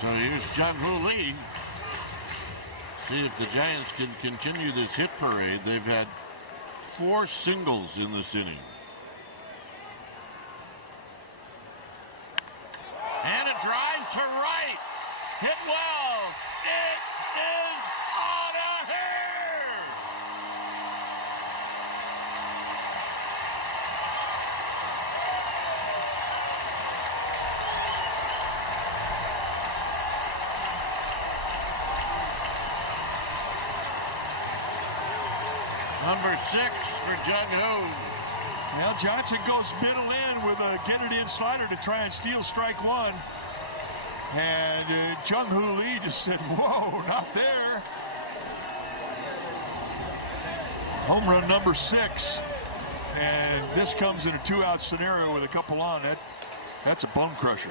So here's Jung-Hoo Lee. See if the Giants can continue this hit parade. They've had 4 singles in this inning. And a drive to right. Hit well. It is out of here. Number 6 for Jung-Hoo. Now Johnson goes middle in with a get-it-in slider to try and steal strike 1. And Jung-Hoo Lee just said, whoa, not there. Home run number 6. And this comes in a 2-out scenario with a couple on. That's a bone crusher.